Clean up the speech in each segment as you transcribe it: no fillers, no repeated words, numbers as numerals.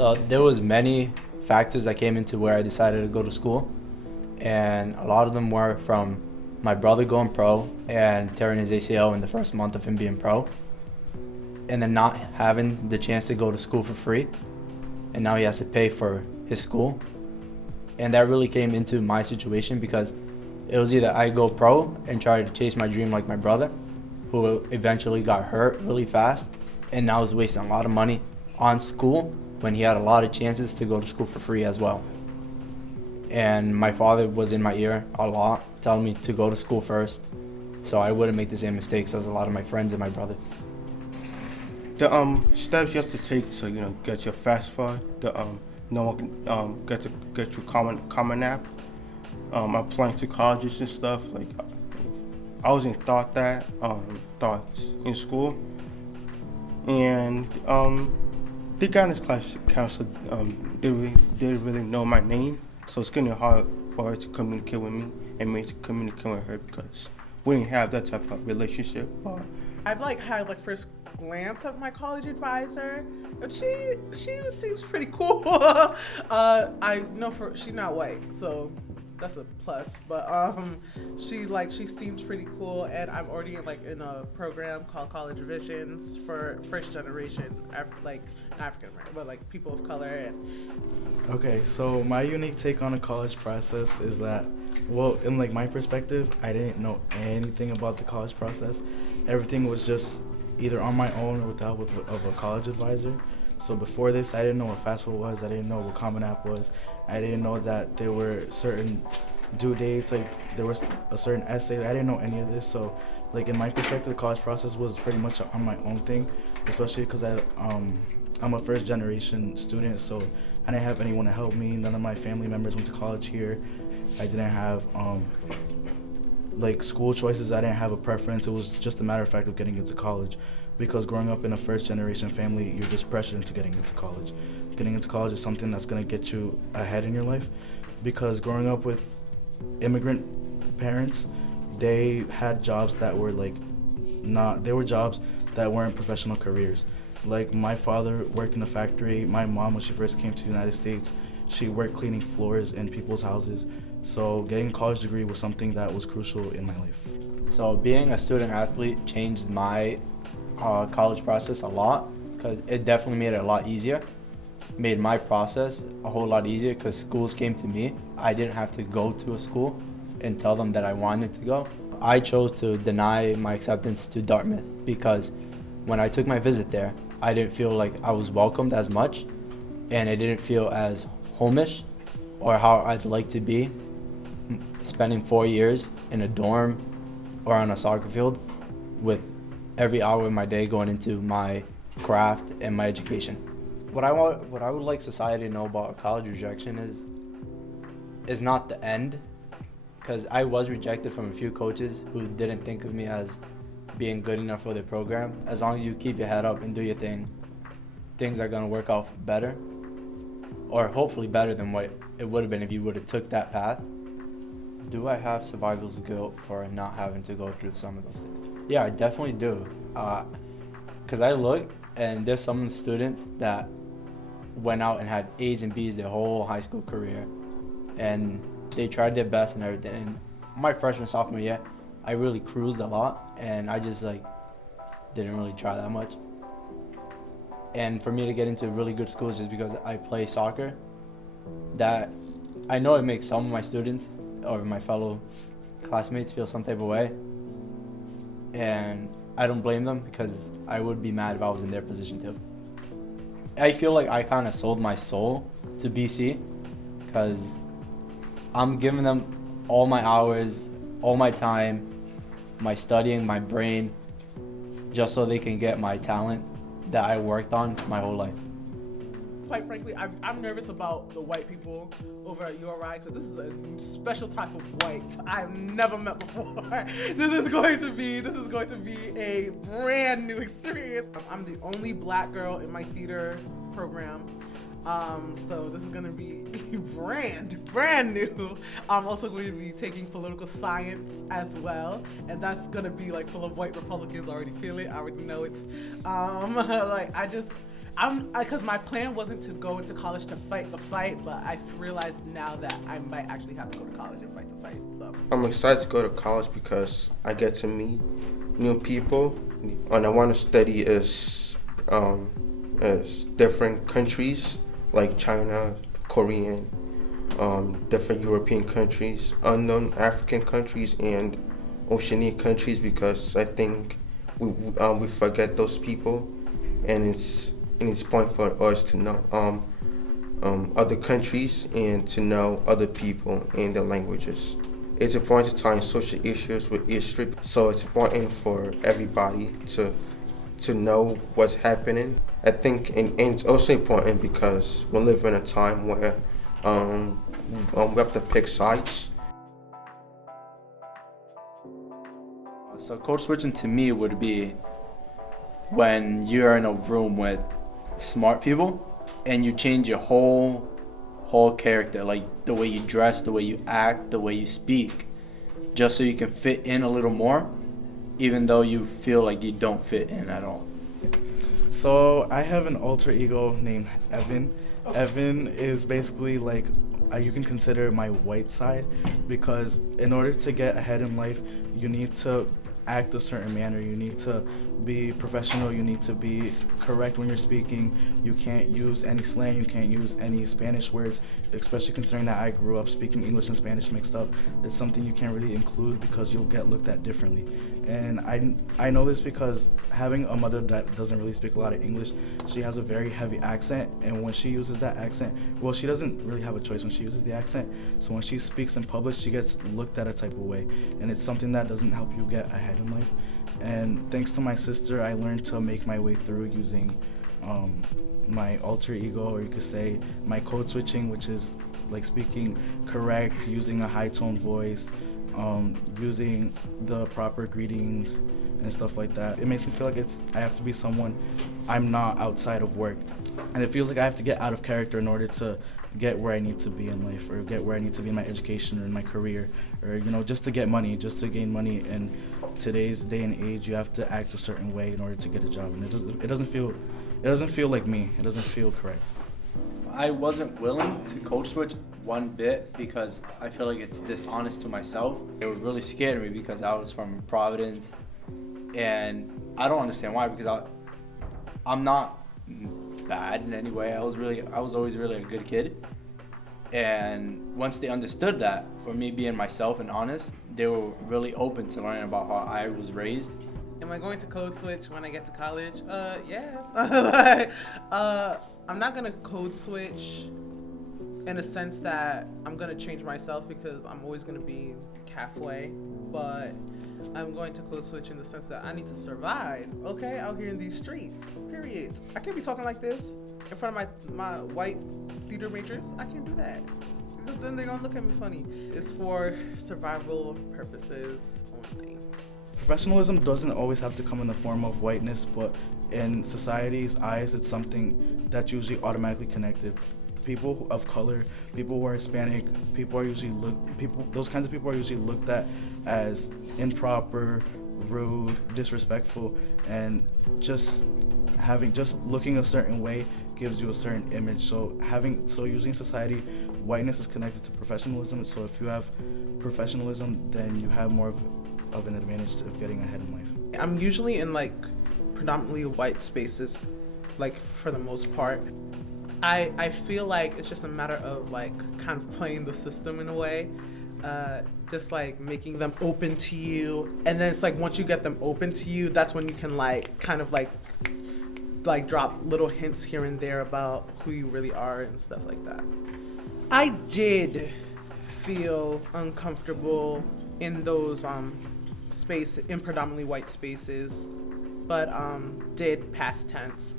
So there was many factors that came into where I decided to go to school, and a lot of them were from my brother going pro and tearing his ACL in the first month of him being pro, and then not having the chance to go to school for free, and now he has to pay for his school. And that really came into my situation because it was either I go pro and try to chase my dream like my brother, who eventually got hurt really fast and now is wasting a lot of money on school when he had a lot of chances to go to school for free as well. And my father was in my ear a lot, telling me to go to school first so I wouldn't make the same mistakes as a lot of my friends and my brother. The steps you have to take to get your FAFSA, no one can get your common app. Applying to colleges and stuff. Like I wasn't taught thoughts in school, and the guidance class counselor didn't really know my name, so it's getting hard for her to communicate with me and me to communicate with her because we didn't have that type of relationship. I've had first glance of my college advisor, but she seems pretty cool. I know she's not white, so that's a plus. But she seems pretty cool, and I'm already in a program called College Visions for first generation African American, but people of color. And Okay, so my unique take on the college process is that, well, in my perspective, I didn't know anything about the college process. Everything was just either on my own or with the help of a college advisor. So before this, I didn't know what FAFSA was. I didn't know what Common App was. I didn't know that there were certain due dates. There was a certain essay. I didn't know any of this. So, in my perspective, the college process was pretty much on my own thing, especially because I'm a first generation student. So I didn't have anyone to help me. None of my family members went to college here. I didn't have school choices. I didn't have a preference. It was just a matter of fact of getting into college, because growing up in a first generation family, you're just pressured into getting into college. Getting into college is something that's going to get you ahead in your life, because growing up with immigrant parents, they had jobs that were they were jobs that weren't professional careers. My father worked in a factory. My mom, when she first came to the United States, she worked cleaning floors in people's houses. So getting a college degree was something that was crucial in my life. So being a student athlete changed my college process a lot, because it definitely made it a lot easier. Made my process a whole lot easier because schools came to me. I didn't have to go to a school and tell them that I wanted to go. I chose to deny my acceptance to Dartmouth because when I took my visit there, I didn't feel like I was welcomed as much, and it didn't feel as homish or how I'd like to be spending 4 years in a dorm or on a soccer field with every hour of my day going into my craft and my education. What I would like society to know about college rejection is not the end, because I was rejected from a few coaches who didn't think of me as being good enough for their program. As long as you keep your head up and do your thing, things are going to work out better, or hopefully better than what it would have been if you would have took that path. Do I have survivor's guilt for not having to go through some of those things? Yeah, I definitely do. Because I look, and there's some students that went out and had A's and B's their whole high school career, and they tried their best and everything. And my freshman, sophomore year, I really cruised a lot, and I just didn't really try that much. And for me to get into really good schools just because I play soccer, that I know it makes some of my students or my fellow classmates feel some type of way, and I don't blame them because I would be mad if I was in their position too. I feel like I kind of sold my soul to BC because I'm giving them all my hours, all my time, my studying, my brain, just so they can get my talent that I worked on my whole life. quite frankly, I'm nervous about the white people over at URI because this is a special type of white I've never met before. This is going to be a brand new experience. I'm the only black girl in my theater program. So this is going to be brand new. I'm also going to be taking political science as well, and that's going to be like full of white Republicans. I already feel it. I already know it. Because my plan wasn't to go into college to fight the fight, but I realized now that I might actually have to go to college and fight the fight. So I'm excited to go to college because I get to meet new people, and I want to study as different countries like China, Korean, different European countries, unknown African countries, and Oceanic countries, because I think we forget those people, and it's point for us to know other countries and to know other people and their languages. It's important to tie in social issues with history, so it's important for everybody to know what's happening. I think, and it's also important because we live in a time where we have to pick sides. So code switching to me would be when you're in a room with smart people and you change your whole character, like the way you dress, the way you act, the way you speak, just so you can fit in a little more, even though you feel like you don't fit in at all. So I have an alter ego named Evan. Evan is basically like, you can consider my white side, because in order to get ahead in life, you need to act a certain manner. You need to be professional. You need to be correct when you're speaking. You can't use any slang. You can't use any Spanish words, especially considering that I grew up speaking English and Spanish mixed up. It's something you can't really include because you'll get looked at differently. And I know this because having a mother that doesn't really speak a lot of English, she has a very heavy accent, and when she uses that accent, well, she doesn't really have a choice when she uses the accent. So when she speaks in public, she gets looked at a type of way, and it's something that doesn't help you get ahead in life. And thanks to my sister, I learned to make my way through using my alter ego, or you could say my code switching, which is like speaking correct, using a high tone voice, using the proper greetings and stuff like that. It makes me feel like I have to be someone I'm not outside of work, and it feels like I have to get out of character in order to get where I need to be in life, or get where I need to be in my education or in my career, or just to get money, just to gain money. In today's day and age, you have to act a certain way in order to get a job, and it doesn't feel like me. It doesn't feel correct. I wasn't willing to code switch one bit because I feel like it's dishonest to myself. It would really scare me because I was from Providence, and I don't understand why, because I'm not bad in any way. I was always really a good kid, and once they understood that, for me being myself and honest, they were really open to learning about how I was raised. am I going to code switch when I get to college? Yes. I'm not gonna code switch in a sense that I'm gonna change myself, because I'm always gonna be halfway, but I'm going to code switch in the sense that I need to survive, okay, out here in these streets, period. I can't be talking like this in front of my white theater majors. I can't do that. Then they're gonna look at me funny. It's for survival purposes only. Professionalism doesn't always have to come in the form of whiteness, but in society's eyes, it's something that's usually automatically connected. People of color, people who are Hispanic, those kinds of people are usually looked at as improper, rude, disrespectful, and just looking a certain way gives you a certain image. So usually in society, whiteness is connected to professionalism. So if you have professionalism, then you have more of an advantage of getting ahead in life. I'm usually in like predominantly white spaces, like for the most part. I feel like it's just a matter of like kind of playing the system in a way, just like making them open to you, and then it's like once you get them open to you, that's when you can like kind of like drop little hints here and there about who you really are and stuff like that. I did feel uncomfortable in those in predominantly white spaces, but did past tense.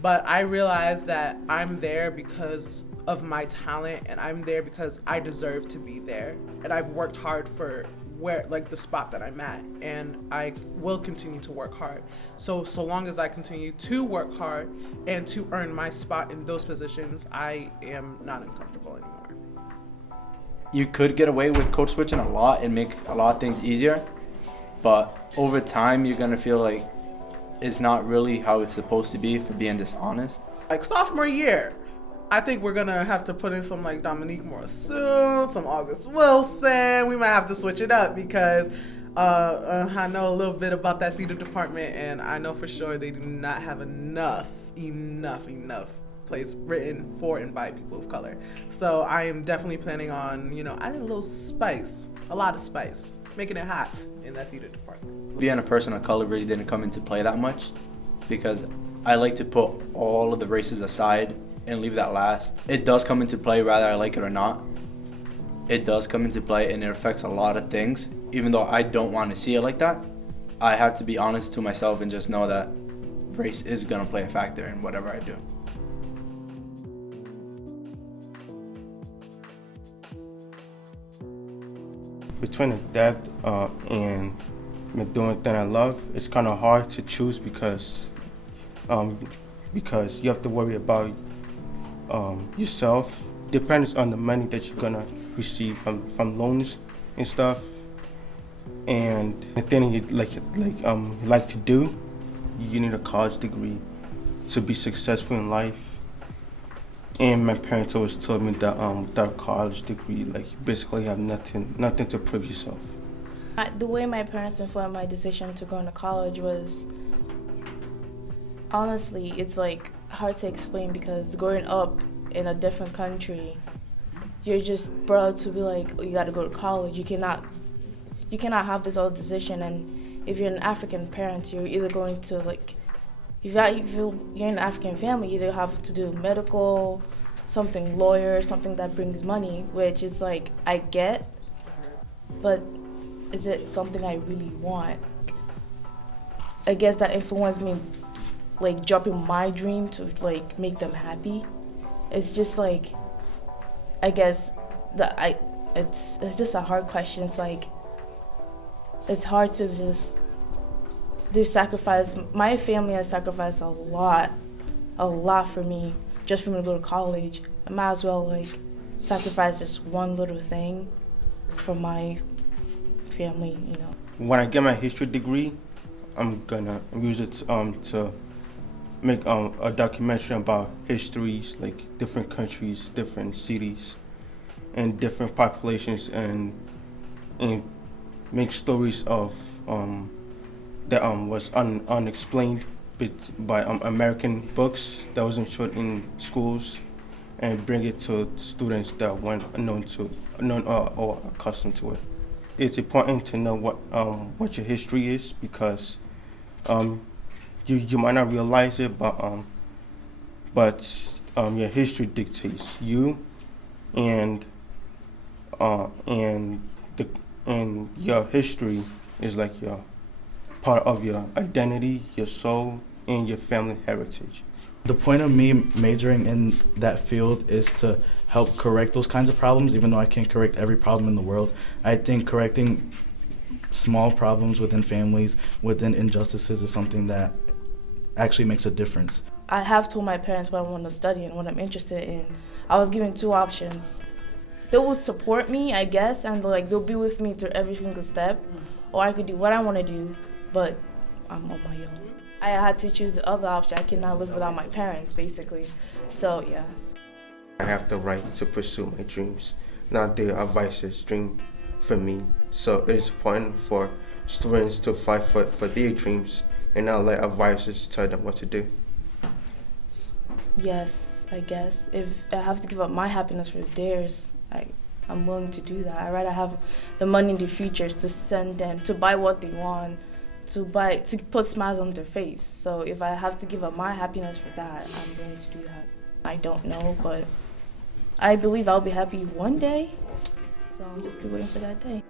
But I realized that I'm there because of my talent, and I'm there because I deserve to be there, and I've worked hard for the spot that I'm at, and I will continue to work hard. So long as I continue to work hard and to earn my spot in those positions, I am not uncomfortable anymore. You could get away with code switching a lot and make a lot of things easier, but over time you're gonna feel like is not really how it's supposed to be, for being dishonest. Like sophomore year, I think we're gonna have to put in some like Dominique Morrisseau, some August Wilson. We might have to switch it up because I know a little bit about that theater department, and I know for sure they do not have enough plays written for and by people of color. So I am definitely planning on, adding a little spice, a lot of spice, making it hot in that theater department. Being a person of color really didn't come into play that much because I like to put all of the races aside and leave that last. It does come into play whether I like it or not. It does come into play and it affects a lot of things. Even though I don't want to see it like that, I have to be honest to myself and just know that race is going to play a factor in whatever I do. Between that and doing the thing I love, it's kind of hard to choose because you have to worry about yourself. Depends on the money that you're gonna receive from loans and stuff, and the thing you like to do. You need a college degree to be successful in life. And my parents always told me that without a college degree, like you basically have nothing to prove yourself. The way my parents informed my decision to go into college was, honestly, it's like hard to explain because growing up in a different country, you're just brought up to be like, oh, you gotta go to college. You cannot have this other decision. And if you're an African parent, you're either going to like, if you're in an African family, you either have to do medical, something lawyer, something that brings money, which is like, I get, but is it something I really want? I guess that influenced me, like dropping my dream to like make them happy. It's just like, I guess it's just a hard question. It's like, it's hard to just, my family has sacrificed a lot for me, just for me to go to college. I might as well like sacrifice just one little thing for my family, When I get my history degree, I'm gonna use it to make a documentary about histories, like different countries, different cities, and different populations, and make stories of that was unexplained by American books that wasn't showed in schools, and bring it to students that weren't known or accustomed to it. It's important to know what your history is because you might not realize it, but your history dictates you, and your history is like your part of your identity, your soul, and your family heritage. The point of me majoring in that field is to help correct those kinds of problems, even though I can't correct every problem in the world. I think correcting small problems within families, within injustices, is something that actually makes a difference. I have told my parents what I want to study and what I'm interested in. I was given two options. They will support me, I guess, and they'll be with me through every single step, or I could do what I want to do, but I'm on my own. I had to choose the other option. I cannot live without my parents, basically. So, yeah. I have the right to pursue my dreams, not the advisor's dream for me. So it is important for students to fight for their dreams and not let advisors tell them what to do. Yes, I guess. If I have to give up my happiness for theirs, I'm willing to do that. I'd rather have the money in the future to send them, to buy what they want, to put smiles on their face. So if I have to give up my happiness for that, I'm willing to do that. I don't know, but I believe I'll be happy one day. So I'm just waiting for that day.